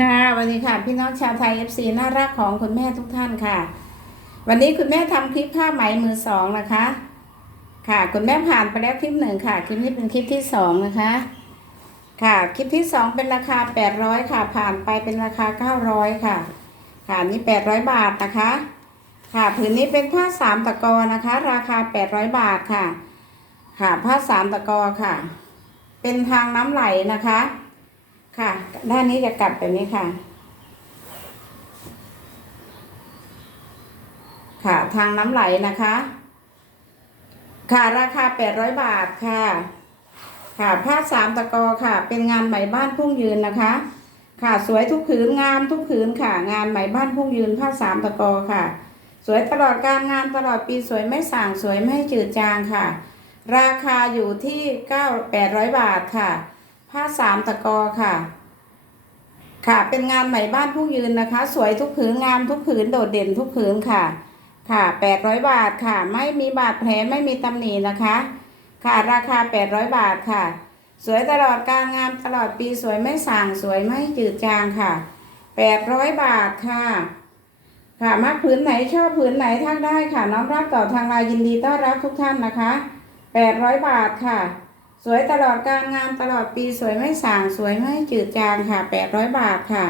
ค่ะวันนี้ค่ะ พี่น้องชาวไทย FC น่ารักของคุณแม่ทุกท่านค่ะ วันนี้คุณแม่ทำคลิปผ้าไหมมือสองนะคะ ค่ะคุณแม่ผ่านไปแล้วคลิปหนึ่งค่ะ คลิปนี้เป็นคลิปที่สองนะคะ ค่ะคลิปที่สองเป็นราคาแปดร้อยค่ะ ผ่านไปเป็นราคาเก้าร้อยค่ะ ค่ะนี่แปดร้อยบาทนะคะ ค่ะผืนนี้เป็นผ้าสามตะกอนะคะ ราคาแปดร้อยบาทค่ะ ค่ะผ้าสามตะกอค่ะ เป็นทางน้ำไหลนะคะ ค่ะ ด้านนี้จะกลับแบบนี้ค่ะ ค่ะทางน้ำไหลนะคะ ค่ะราคาแปดร้อยบาทค่ะ ค่ะผ้าสามตะกอค่ะ เป็นงานไหมบ้านพุ่งยืนนะคะ ค่ะสวยทุกผืนงามทุกผืนค่ะ งานไหมบ้านพุ่งยืนผ้าสามตะกอค่ะ สวยตลอดการงานตลอดปีสวยไม่ส่างสวยไม่จืดจางค่ะ ราคาอยู่ที่เก้าแปดร้อยบาทค่ะ ผ้าสามตะกอค่ะ ค่ะเป็นงานไหมบ้านผู้ยืนนะคะ สวยทุกผืนงามทุกผืนโดดเด่นทุกผืนค่ะ ค่ะแปดร้อยบาทค่ะ ไม่มีบาดแผลไม่มีตำหนินะคะ ค่ะราคาแปดร้อยบาทค่ะ สวยตลอดการงามตลอดปีสวยไม่ส่างสวยไม่จืดจางค่ะแปดร้อยบาทค่ะค่ะมักผืนไหนชอบผืนไหนทักได้ค่ะ น้องรับต่อทางไลน์ยินดีต้อนรับทุกท่านนะคะแปดร้อยบาทค่ะ สวยตลอดการงานตลอดปีสวยไม่สางสวยไม่จืดจางค่ะแปดร้อยบาทค่ะ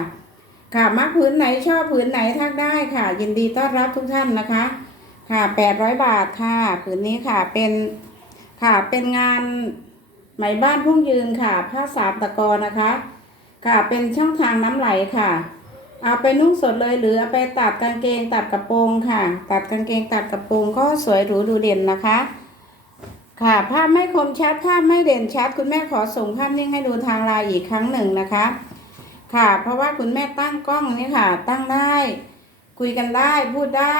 ค่ะมักผืนไหนชอบผืนไหนทักได้ค่ะ ยินดีต้อนรับทุกท่านนะคะ ค่ะแปดร้อยบาทค่ะผืนนี้ค่ะเป็นค่ะเป็นงานไหมบ้านพุ่งยืนค่ะ ผ้าสามตะกอนะคะ ค่ะเป็นช่องทางน้ำไหลค่ะเอาไปนุ่งสดเลยหรือเอาไปตัดกางเกงตัดกระโปรงค่ะ ตัดกางเกงตัดกระโปรงก็สวยหรูดูเด่นนะคะ ค่ะ ภาพไม่คมชัด ภาพไม่เด่นชัด คุณแม่ขอส่งภาพนิ่งให้ดูทางไลน์อีกครั้งหนึ่งนะคะ ค่ะ เพราะว่าคุณแม่ตั้งกล้องนี่ค่ะ ตั้งได้ คุยกันได้พูดได้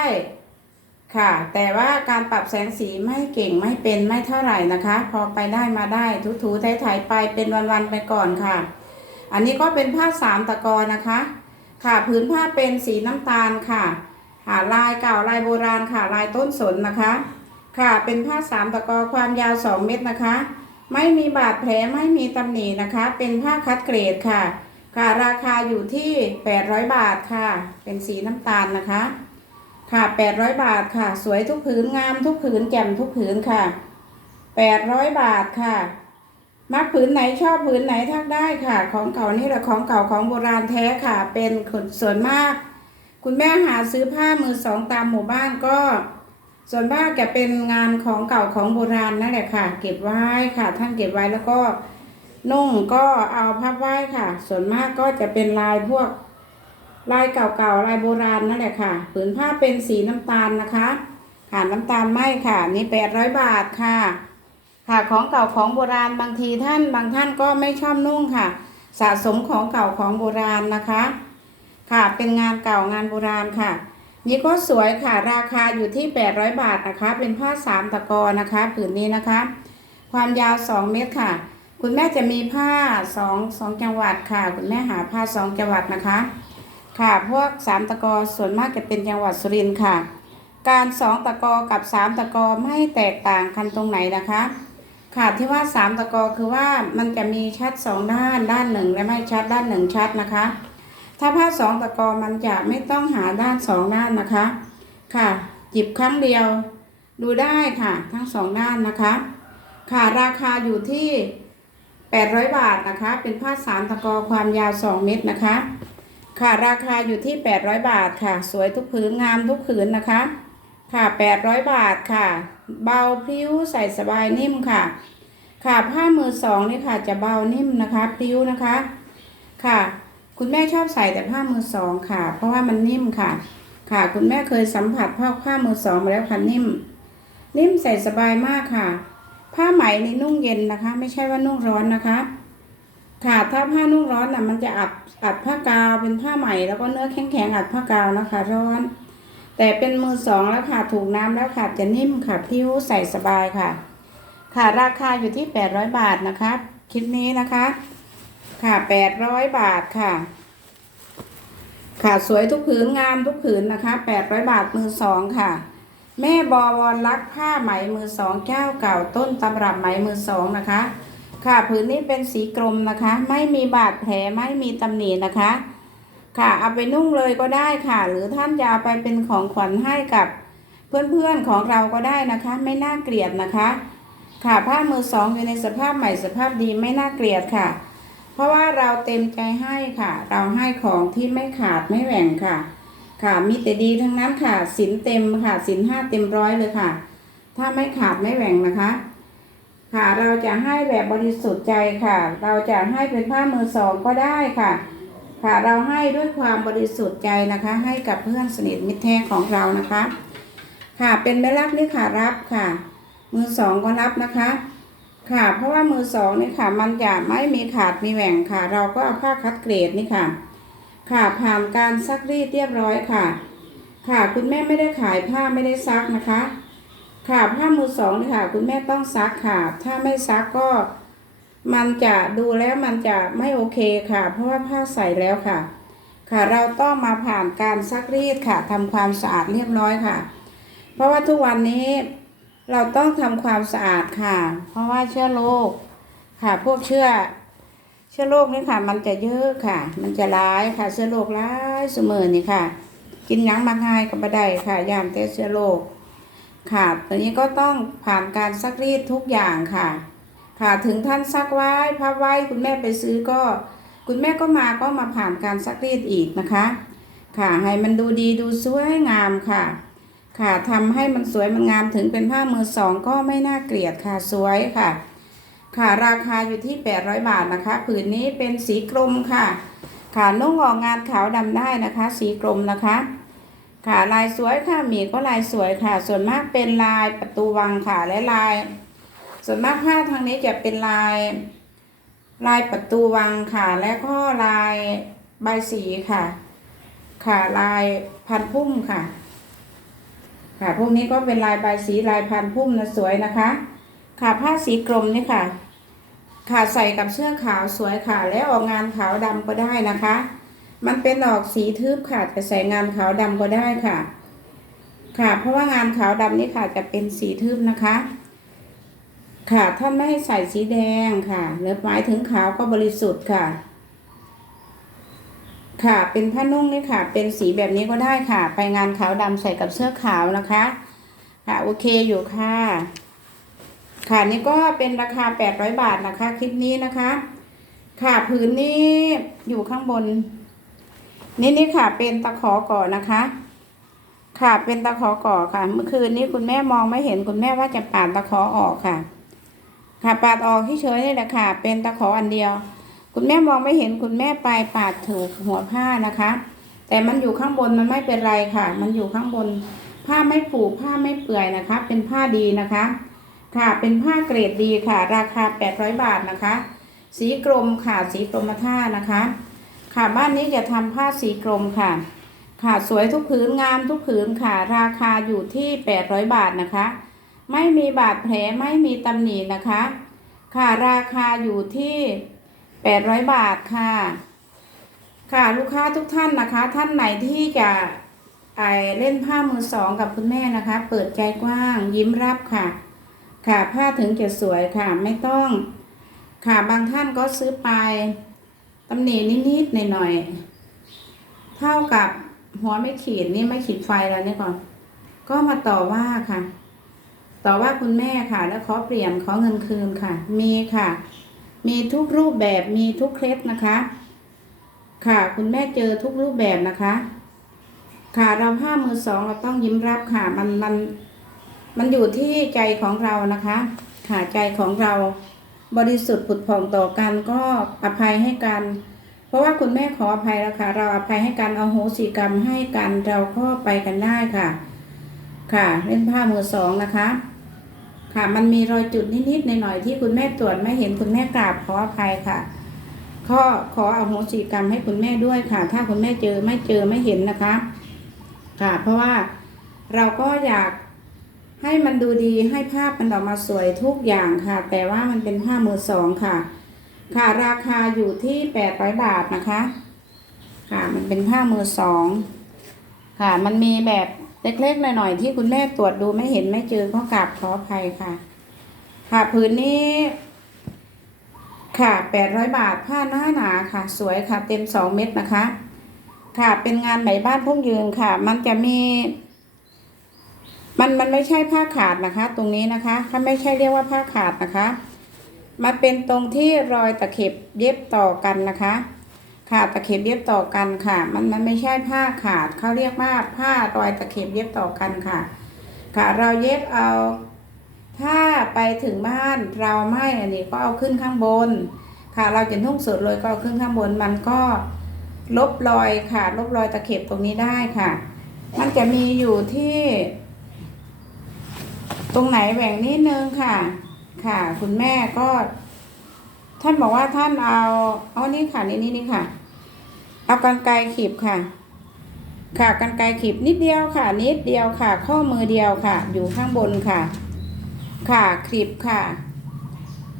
ค่ะ แต่ว่าการปรับแสงสีไม่เก่งไม่เป็นไม่เท่าไหร่นะคะ พอไปได้มาได้ถูๆไถๆไปเป็นวันๆไปก่อนค่ะ อันนี้ก็เป็นผ้าสามตะกอนะคะ ค่ะพื้นผ้าเป็นสีน้ำตาลค่ะ หาลายเก่าลายโบราณค่ะลายต้นสนนะคะ ค่ะเป็นผ้าสามตะกอความยาว 2 เมตรนะคะ ไม่มีบาดแผลไม่มีตำหนินะคะ เป็นผ้าคัดเกรดค่ะ ค่ะราคาอยู่ที่ 800 บาทค่ะ เป็นสีน้ำตาลนะคะ ค่ะ 800 บาทค่ะ สวยทุกผืนงามทุกผืนแจ่มทุกผืนค่ะ 800 บาทค่ะ มักผืนไหนชอบผืนไหนทักได้ค่ะ ของเก่านี่แหละของเก่าของโบราณแท้ค่ะ เป็นคนส่วนมาก คุณแม่หาซื้อผ้ามือสองตามหมู่บ้านก็ ส่วนมากจะเป็นงานของเก่าของโบราณนั่นแหละค่ะ เก็บไว้ค่ะ ท่านเก็บไว้แล้วก็นุ่งก็เอาพับไว้ค่ะ ส่วนมากก็จะเป็นลายพวกลายเก่าๆลายโบราณนั่นแหละค่ะ ผืนผ้าเป็นสีน้ำตาลนะคะค่ะน้ำตาลไหมค่ะ นี่แปดร้อยบาทค่ะ ค่ะของเก่าของโบราณบางทีท่านบางท่านก็ไม่ชอบนุ่งค่ะ สะสมของเก่าของโบราณนะคะ ค่ะเป็นงานเก่างานโบราณค่ะ นี่ก็สวยค่ะ ราคาอยู่ที่ 800 บาทนะคะ เป็นผ้าสามตะกอนะคะผืนนี้นะคะ ความยาว 2 เมตรค่ะ คุณแม่จะมีผ้า2 2จังหวัดค่ะ คุณแม่หาผ้า 2 จังหวัดนะคะ ค่ะ พวกสามตะกอส่วนมากจะเป็นจังหวัดสุรินทร์ค่ะ การสองตะกอกับสามตะกอไม่แตกต่างกันตรงไหนนะคะ ค่ะที่ว่าสามตะกอคือว่ามันจะมีชัดสองด้านด้านหนึ่งและไม่ชัดด้านหนึ่งชัดนะคะ ถ้าผ้าสองตะกอมันจะไม่ต้องหาด้านสองด้านนะคะ ค่ะหยิบครั้งเดียว ดูได้ค่ะ ทั้งสองด้านนะคะ ค่ะราคาอยู่ที่ 800 บาทนะคะ เป็นผ้าสามตะกอความยาว 2 เมตรนะคะ ค่ะราคาอยู่ที่ 800 บาทค่ะ สวยทุกผืนงามทุกผืนนะคะ ค่ะ 800 บาทค่ะ เบาพริ้วใส่สบายนิ่มค่ะ ค่ะผ้ามือสองนี่ค่ะจะเบานิ่มนะคะพริ้วนะคะ ค่ะ คุณแม่ชอบใส่แต่ผ้ามือสองค่ะ เพราะว่ามันนิ่มค่ะ ค่ะ คุณแม่เคยสัมผัสผ้าผ้ามือสองมาแล้วค่ะนิ่ม นิ่มใส่สบายมากค่ะ ผ้าไหมนี่นุ่งเย็นนะคะ ไม่ใช่ว่านุ่งร้อนนะคะ ค่ะถ้าผ้านุ่งร้อนน่ะมันจะอัดอัดผ้ากาวเป็นผ้าไหมแล้วก็เนื้อแข็งๆอัดผ้ากาวนะคะ ร้อน แต่เป็นมือสองแล้วค่ะถูกน้ำแล้วค่ะจะนิ่มค่ะพิ้วใส่สบายค่ะ ค่ะราคาอยู่ที่ 800 บาทนะคะคลิปนี้นะคะ ค่ะ800บาทค่ะ ค่ะสวยทุกผืนงามทุกผืนนะคะ800บาทมือสองค่ะ แม่บอวรรักผ้าไหมมือสองเจ้าเก่าต้นตำรับไหมมือสองนะคะ ค่ะผืนนี้เป็นสีกรมนะคะ ไม่มีบาดแผลไม่มีตำหนินะคะ ค่ะเอาไปนุ่งเลยก็ได้ค่ะ หรือท่านจะเอาไปเป็นของขวัญให้กับเพื่อนๆของเราก็ได้นะคะ ไม่น่าเกลียดนะคะ ค่ะผ้ามือสองอยู่ในสภาพใหม่สภาพดีไม่น่าเกลียดค่ะ ราะว่าเราเต็มใจให้ค่ะ เราให้ของที่ไม่ขาดไม่แหว่งค่ะ ค่ะมีแต่ดีทั้งนั้นค่ะสินเต็มค่ะสินห้าเต็มร้อยเลยค่ะ ถ้าไม่ขาดไม่แหว่งนะคะ ค่ะเราจะให้แบบบริสุทธิ์ใจค่ะ เราจะให้เป็นผ้ามือสองก็ได้ค่ะ ค่ะเราให้ด้วยความบริสุทธิ์ใจนะคะ ให้กับเพื่อนสนิทมิตรแท้ของเรานะคะ ค่ะเป็นไม่รับนี่ค่ะรับค่ะ มือสองก็รับนะคะ ค่ะ เพราะว่ามือสองนี่ค่ะ มันจะไม่มีขาดมีแหว่งค่ะ เราก็เอาผ้าคัดเกรดนี่ค่ะ ค่ะผ่านการซักรีดเรียบร้อยค่ะ ค่ะคุณแม่ไม่ได้ขายผ้าไม่ได้ซักนะคะ ค่ะผ้ามือสองนี่ค่ะ คุณแม่ต้องซักค่ะ ถ้าไม่ซักก็ มันจะดูแล้วมันจะไม่โอเคค่ะ เพราะว่าผ้าใส่แล้วค่ะ ค่ะเราต้องมาผ่านการซักรีดค่ะทำความสะอาดเรียบร้อยค่ะ เพราะว่าทุกวันนี้ เราต้องทำความสะอาดค่ะ เพราะว่าเชื้อโรคค่ะ พวกเชื้อเชื้อโรคนี่ค่ะ มันจะเยอะค่ะ มันจะร้ายค่ะ เชื้อโรคร้ายเสมอนี่ค่ะ กินยังมาง่ายก็บ่ได้ค่ะยานแต่เชื้อโรคค่ะตอนนี้ก็ต้องผ่านการซักรีดทุกอย่างค่ะ ค่ะถึงท่านซักไว้พับไว้คุณแม่ไปซื้อก็ คุณแม่ก็มาก็มาผ่านการซักรีดอีกนะคะ ค่ะให้มันดูดีดูสวยงามค่ะ ค่ะทำให้มันสวยมันงามถึงเป็นผ้ามือสองก็ไม่น่าเกลียดค่ะสวยค่ะ ค่ะราคาอยู่ที่ 800 บาทนะคะ ผืนนี้เป็นสีกรมค่ะ ค่ะนุ่งออกงานขาวดำได้นะคะ สีกรมนะคะ ค่ะลายสวยค่ะหมีก็ลายสวยค่ะ ส่วนมากเป็นลายประตูวังค่ะและลาย ส่วนมากผ้าทางนี้จะเป็นลาย ลายประตูวังค่ะ และก็ลายใบสีค่ะ ค่ะลายพันพุ่มค่ะ ค่ะพวกนี้ก็เป็นลายใบสีลายพันพุ่มนะสวยนะคะ ค่ะผ้าสีกรมนี่ค่ะ ค่ะใส่กับเสื้อขาวสวยค่ะ และออกงานขาวดำก็ได้นะคะ มันเป็นออกสีทึบค่ะจะใส่งานขาวดำก็ได้ค่ะ ค่ะเพราะว่างานขาวดำนี่ค่ะจะเป็นสีทึบนะคะ ค่ะท่านไม่ให้ใส่สีแดงค่ะหรือหมายถึงขาวก็บริสุทธิ์ค่ะ ค่ะ เป็นผ้านุ่งนี่ค่ะ เป็นสีแบบนี้ก็ได้ค่ะ ไปงานขาวดำใส่กับเสื้อขาวนะคะ ค่ะโอเคอยู่ค่ะ ค่ะนี่ก็เป็นราคา 800 บาทนะคะ คลิปนี้นะคะ ค่ะผืนนี้อยู่ข้างบน นี่นี่ค่ะ เป็นตะขอก่อนนะคะ ค่ะเป็นตะขอก่อค่ะ เมื่อคืนนี้คุณแม่มองไม่เห็นคุณแม่ว่าจะปาดตะขอออกค่ะ ค่ะปาดออกที่เฉยนี่แหละค่ะ เป็นตะขออันเดียว คุณแม่มองไม่เห็นคุณแม่ไปปาดถูกหัวผ้านะคะ แต่มันอยู่ข้างบนมันไม่เป็นไรค่ะ มันอยู่ข้างบน ผ้าไม่ผูกผ้าไม่เปื่อยนะคะ เป็นผ้าดีนะคะ ค่ะเป็นผ้าเกรดดีค่ะ ราคา 800 บาทนะคะ สีกรมค่ะสีกรมท่านะคะ ค่ะบ้านนี้จะทำผ้าสีกรมค่ะ ค่ะสวยทุกผืนงามทุกผืนค่ะ ราคาอยู่ที่ 800 บาทนะคะ ไม่มีบาดแผลไม่มีตำหนินะคะ ค่ะราคาอยู่ที่ 800 บาทค่ะ ค่ะลูกค้าทุกท่านนะคะ ท่านไหนที่จะไอเล่นผ้ามือสองกับคุณแม่นะคะ เปิดใจกว้างยิ้มรับค่ะ ค่ะผ้าถึงจะสวยค่ะไม่ต้อง ค่ะบางท่านก็ซื้อไปตำหนินิดๆหน่อยๆเท่ากับหัวไม่ขีดนี่ไม่ขีดไฟแล้วนี่ก่อน ก็มาต่อว่าค่ะ ต่อว่าคุณแม่ค่ะ แล้วขอเปลี่ยนขอเงินคืนค่ะ มีค่ะ มีทุกรูปแบบมีทุกเคล็ดนะคะ ค่ะคุณแม่เจอทุกรูปแบบนะคะ ค่ะเราผ้ามือสองเราต้องยิ้มรับค่ะมันมันมันอยู่ที่ใจของเรานะคะค่ะใจของเราบริสุทธิ์ผุดผ่องต่อกันก็อภัยให้กัน เพราะว่าคุณแม่ขออภัยแล้วค่ะ เราอภัยให้กันเอาโหสิกรรมให้กันเราก็ไปกันได้ค่ะ ค่ะเล่นผ้ามือสองนะคะ ค่ะ มันมีรอยจุดนิดๆหน่อยๆที่คุณแม่ตรวจไม่เห็นคุณแม่กราบขออภัยค่ะข้อขออโหสิกรรมให้คุณแม่ด้วยค่ะ ถ้าคุณแม่เจอไม่เจอไม่เห็นนะคะ ค่ะ เพราะว่าเราก็อยากให้มันดูดีให้ภาพมันออกมาสวยทุกอย่างค่ะ แต่ว่ามันเป็นผ้ามือสองค่ะ ค่ะราคาอยู่ที่แปดร้อยบาทนะคะ ค่ะ มันเป็นผ้ามือสองค่ะ มันมีแบบ เล็กๆหน่อยๆที่คุณแม่ตรวจดูไม่เห็นไม่เจอก็กราบขออภัยค่ะ ค่ะผืนนี้ ค่ะแปดร้อยบาทผ้าหน้าหนาค่ะ สวยค่ะ เต็มสองเม็ดนะคะ ค่ะเป็นงานไหมบ้านพุ่งยืนค่ะ มันจะมี มันมันไม่ใช่ผ้าขาดนะคะ ตรงนี้นะคะถ้าไม่ใช่เรียกว่าผ้าขาดนะคะ มันเป็นตรงที่รอยตะเข็บเย็บต่อกันนะคะ ค่ะตะเข็บเย็บต่อกันค่ะ มันมันไม่ใช่ผ้าขาดเขาเรียกว่าผ้ารอยตะเข็บเย็บต่อกันค่ะ ค่ะ เราเย็บเอา ถ้าไปถึงบ้านเราไม่อันนี้ก็เอาขึ้นข้างบน ค่ะ เราจะนุ่งสุดเลยก็เอาขึ้นข้างบนมันก็ลบรอยค่ะ ลบรอยตะเข็บตรงนี้ได้ค่ะ มันจะมีอยู่ที่ ตรงไหนแหว่งนิดนึงค่ะ ค่ะ คุณแม่ก็ ท่านบอกว่าท่านเอาเอานี่ค่ะนี่นี่นี่ค่ะ เอากันไกรขีบค่ะ ค่ะกันไกรขีบนิดเดียวค่ะ นิดเดียวค่ะ ข้อมือเดียวค่ะ อยู่ข้างบนค่ะ ค่ะคลิปค่ะ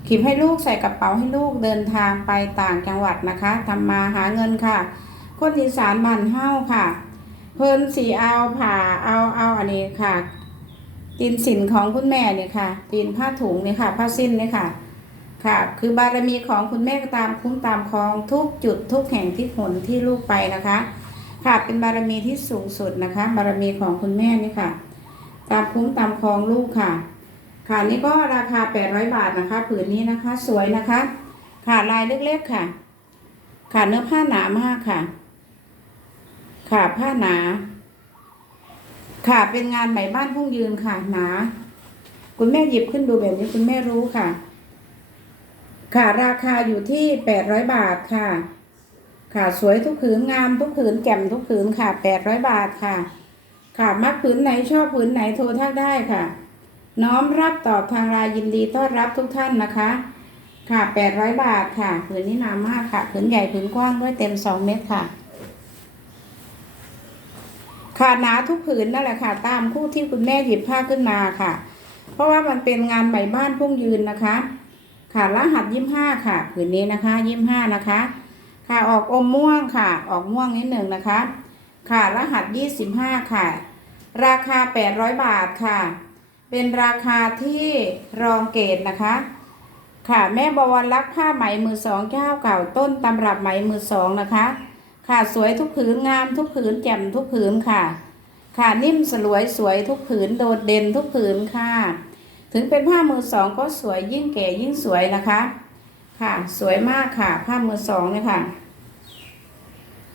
คลิปให้ลูกใส่กระเป๋าให้ลูกเดินทางไปต่างจังหวัดนะคะทำมาหาเงินค่ะคนอีสานบ้านเฮ้าค่ะ เพิ่นสีเอาผ่าเอาเอาอันนี้ค่ะตีนสินของคุณแม่เนี่ยค่ะตีนผ้าถุงเนี่ยค่ะ ผ้าสิ้นเนี่ยค่ะ ค่ะ คือบารมีของคุณแม่ก็ตามคุ้มตามคลองทุกจุดทุกแห่งที่หนที่ลูกไปนะคะ ค่ะเป็นบารมีที่สูงสุดนะคะ บารมีของคุณแม่นี่ค่ะ ตามคุ้มตามคลองลูกค่ะ ค่ะนี่ก็ราคา 800 บาทนะคะ ผืนนี้นะคะ สวยนะคะ ค่ะลายเล็กๆค่ะ ค่ะเนื้อผ้าหนามากค่ะ ค่ะผ้าหนา ค่ะเป็นงานไหมบ้านพุ่งยืนค่ะหนา คุณแม่หยิบขึ้นดูแบบนี้คุณแม่รู้ค่ะ ค่ะราคาอยู่ที่ 800 บาทค่ะ ค่ะสวยทุกผืนงามทุกผืนแจ่มทุกผืนค่ะ 800 บาทค่ะ ค่ะมักผืนไหนชอบผืนไหนโทรทักได้ค่ะ น้อมรับตอบทางไลายยินดีต้อนรับทุกท่านนะคะ ค่ะแปดร้อยบาทค่ะผืนนี้นามากค่ะผืนใหญ่ผืนกว้างด้วยเต็มสองเมตรค่ะ ค่ะหนาทุกผืนนั่นแหละค่ะ ตามคู่ที่คุณแม่หยิบผ้าขึ้นมาค่ะ เพราะว่ามันเป็นงานใหม่บ้านพุ่งยืนนะคะ ค่ะรหัสยี่ห้าค่ะผืนนี้นะคะยี่ห้านะคะ ค่ะออกอมม่วงค่ะ ออกม่วงนิดหนึ่งนะคะ ค่ะรหัสยี่สิบห้าค่ะ ราคาแปดร้อยบาทค่ะ เป็นราคาที่รองเกตนะคะ ค่ะแม่บวรรักผ้าไหมมือสองเจ้าเก่าต้นตำรับไหมมือสองนะคะ ค่ะสวยทุกผืนงามทุกผืนแจ่มทุกผืนค่ะ ค่ะนิ่มสลวยสวยทุกผืนโดดเด่นทุกผืนค่ะ ถึงเป็นผ้ามือสองก็สวยยิ่งแก่ยิ่งสวยนะคะ ค่ะ สวยมากค่ะ ผ้ามือสองเนี่ยค่ะ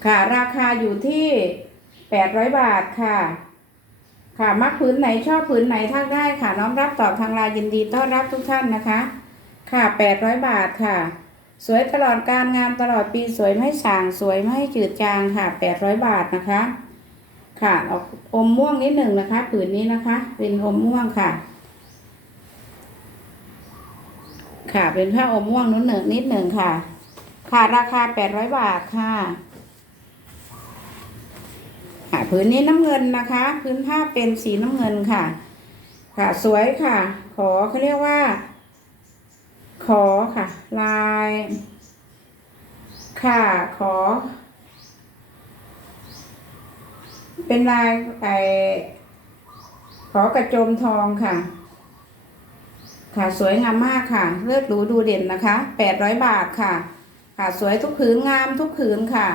ค่ะ ราคาอยู่ที่แปดร้อยบาทค่ะ ค่ะ มักผืนไหนชอบผืนไหนทักได้ค่ะ น้อมรับตอบทางไลน์ยินดีต้อนรับทุกท่านนะคะ ค่ะแปดร้อยบาทค่ะ สวยตลอดการงานตลอดปีสวยไม่ส่างสวยไม่จืดจางค่ะแปดร้อยบาทนะคะ ค่ะออกอมม่วงนิดหนึ่งนะคะ ผืนนี้นะคะ เป็นอมม่วงค่ะ ค่ะ เป็นผ้าอมม่วงนุ่นหนึ่งนิดหนึ่งค่ะ ค่ะราคาแปดร้อยบาทค่ะค่ะผืนนี้น้ำเงินนะคะ พื้นผ้าเป็นสีน้ำเงินค่ะ ค่ะสวยค่ะ ขอเขาเรียกว่า ขอค่ะ ลาย ค่ะขอ เป็นลายไอขอกระโจมทองค่ะ ค่ะสวยงามมากค่ะ เลือดหรูดูเด่นนะคะแปดร้อยบาทค่ะ ค่ะสวยทุกผืนงามทุกผืนค่ะ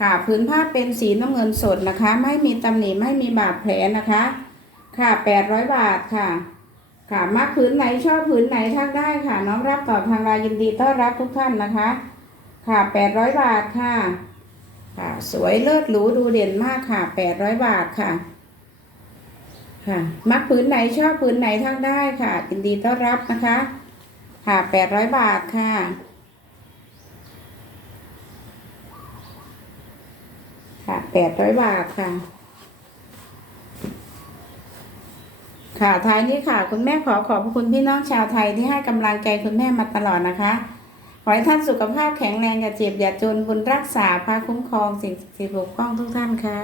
ค่ะผืนผ้าเป็นสีน้ำเงินสดนะคะ ไม่มีตำหนิไม่มีบาดแผลนะคะ ค่ะแปดร้อยบาทค่ะ ค่ะมักผืนไหนชอบผืนไหนทักได้ค่ะ น้อมรับตอบทางไลน์ยินดีต้อนรับทุกท่านนะคะ ค่ะแปดร้อยบาทค่ะ ค่ะสวยเลิศหรูดูเด่นมากค่ะแปดร้อยบาทค่ะ ค่ะ มักผืนไหนชอบผืนไหนทักได้ค่ะยินดีต้อนรับนะคะ ค่ะแปดร้อยบาทค่ะค่ะแปดร้อยบาทค่ะ ค่ะท้ายนี้ค่ะ คุณแม่ขอขอบคุณพี่น้องชาวไทยที่ให้กำลังใจคุณแม่มาตลอดนะคะ ขอให้ท่านสุขภาพแข็งแรงอย่าเจ็บอย่าจนบุญรักษาพาคุ้มครองสิ่งสิ่งปกป้องทุกท่านค่ะ